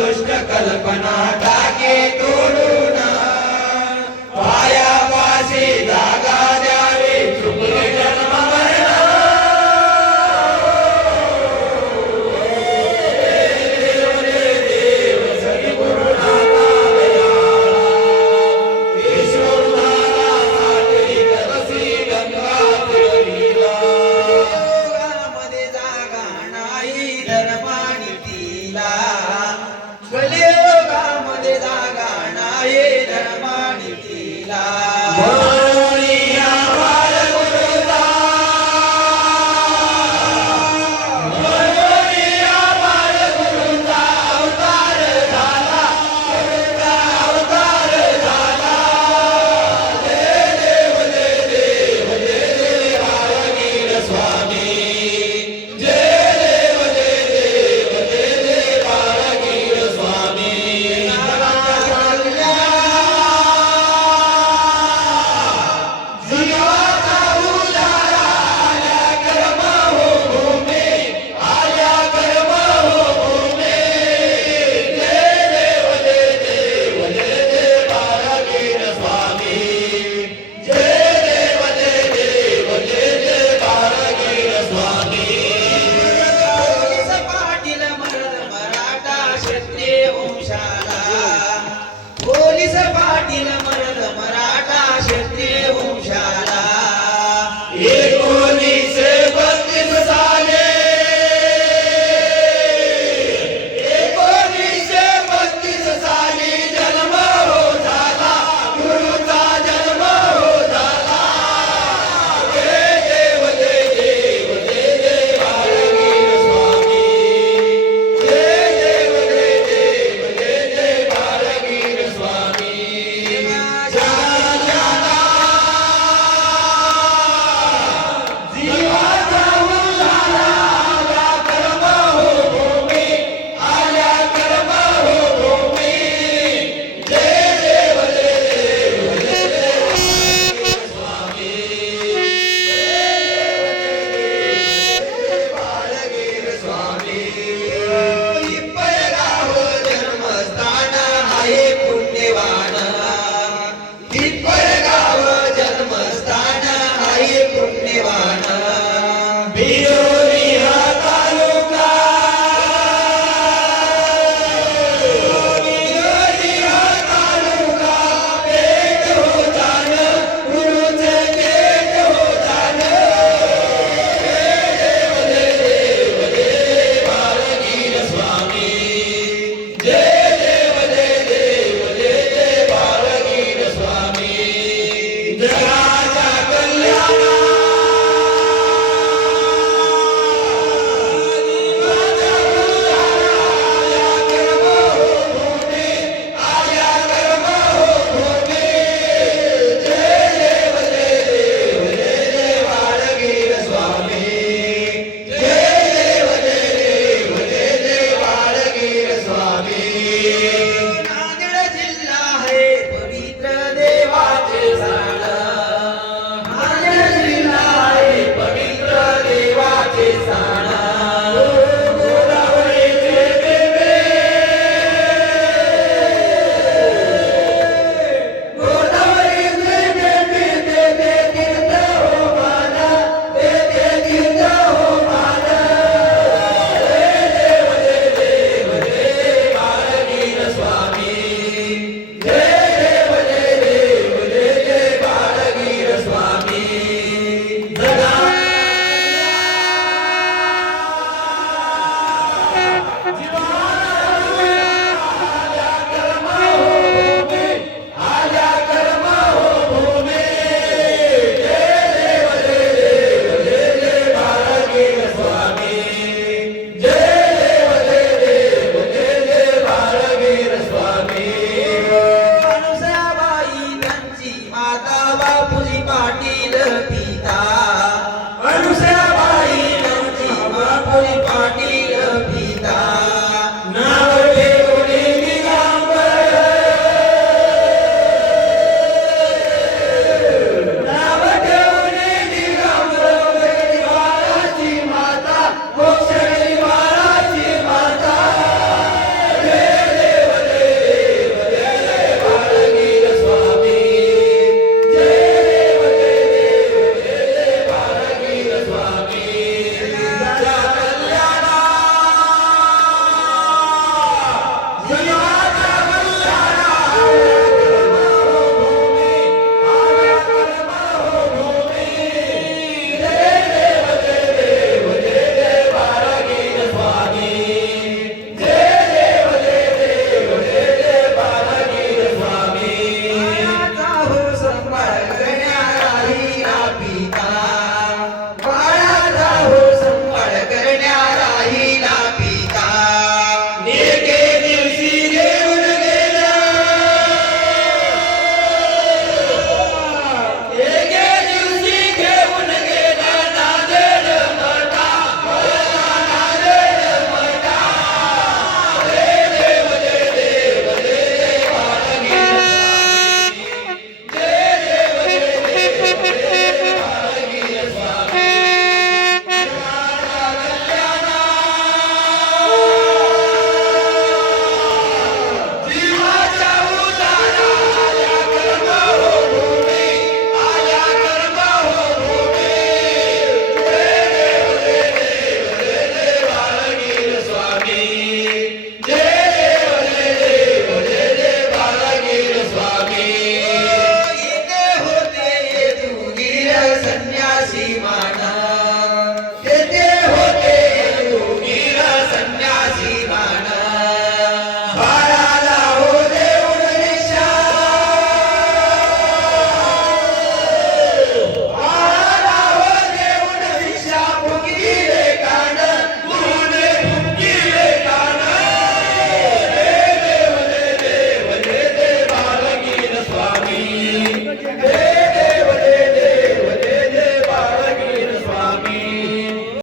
दुष्ट कल्पना टाके तोडून पायापाशी जागा द्यावी चुकले जन्म मरण देव सद्गुरुनाथा ईश्वरुनाथा साठरी तरसी गंगा तीरीला मध्ये जागा नाही धर्मानितीला कलियुगामध्ये जागा नाही धर्मानितीला पोलीस पाटील मरद मराठा क्षत्रिय वंशाला 1932 साली 1932 साली जन्म हो झाला गुरुचा जन्म हो झाला जय देव जय देव जय जय बाळगीर स्वामी जय देव जय देव जय जय बाळगीर स्वामी जीवाचा उजाला आल्या कर्म हो भूमी आल्या कर्म हो भूमी जय देव जय देव जय देव स्वामी बाळगीर स्वामी पिंपळगाव जन्मस्थान आहे पुण्यवान पिंपळगाव जन्मस्थान आहे पुण्यवान बिरोली हा तालुका बिरोली हा तालुका पेट हो जान गुरुचे पेट हो जान जय देव जय देव जय जय बाळगीर स्वामी जय देव जय देव जय जय बाळगीर स्वामी जगाच्या कल्याणा नांदेड जिल्हा आहे पवित्र देवाचे झाड नांदेड जिल्हा आहे पवित्र देवाचे झाड गोदावरीचे बेबे गोदावरीचे बेबे देते तीर्थ हो माना देते तीर्थ हो माना जय देव जय देव जय जय बाळगीर स्वामी जय देव जय देव जय जय बाळगीर स्वामी आल्या कर्म हो भूमी जय देव जय देव जय जय बाळगीर स्वामी जय देव जय देव जय जय बाळगीर स्वामी अनुसयाबाई त्यांची माता बापूजी पाटील